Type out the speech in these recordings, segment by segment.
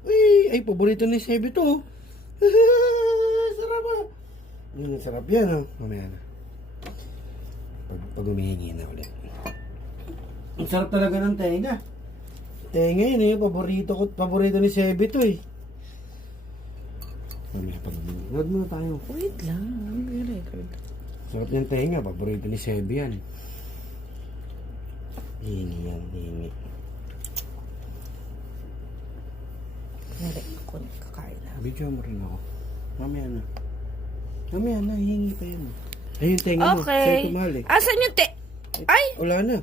Uy, ay, paborito ni Sebi to. Sarap ah. Sarap yan oh. Mamaya na. Pag humihingi na ulit. Ang sarap talaga ng tenga. Tenga yun eh, paborito ni Sebi to eh. Mamaya pag humihingi. Huwag muna tayo. Wait lang. Record. Sarap yung tenga, paborito ni Sebi yan. Hihingi yan, hihingi. Nalek ako, kakain na. Video mo rin ako. Mamaya na. Mamaya na, hihingi pa yan. Ayun, tenga mo. Sa'yo Okay. tumahal eh. Asan yung Ay! Wala na.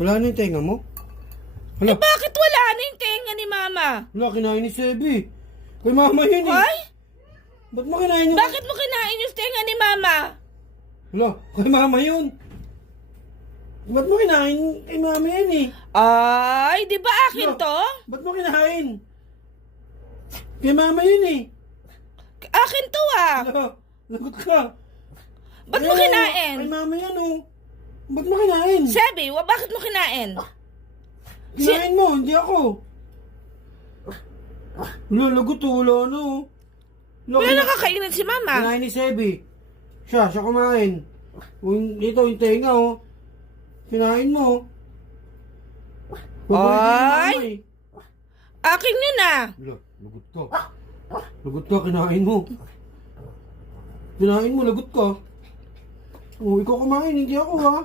Wala na yung tenga mo? Eh, bakit wala na yung tenga ni Mama? Wala, kinain ni Sebi. Kay Mama yun eh. Ay! Ba't mo kinain yun? Bakit mo kinain yung tenga ni Mama? Wala, kay Mama yun. Ba't mo kinain kay Mama yun eh? Ay, di ba akin Wala. to? Ba't mo kinain? Kay Mama yun eh. Akin to ah. Wala, lagot ka. Ba't mo Ayun, kinain? Kay Mama yan oh. Ba't mo kinain? Sebi, bakit mo kinain? Kinain mo, hindi ako. Wala, lagot oh, wala na oh. Wala nakakainin si Mama. Kinain ni Sebi. Siya kumain. Dito, yung tenga oh. Kinain mo. Ay! Akin yun ah. Wala, lagot ka. Lagot ka, kinain mo. Kinain mo, lagot ka. Oh, ikaw kumain, hindi ako ha.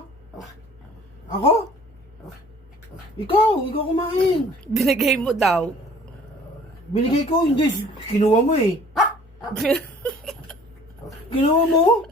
Ako? Ikaw kumain. Binigay mo daw. Binigay ko, hindi. Kinuha mo eh. Kinuha mo?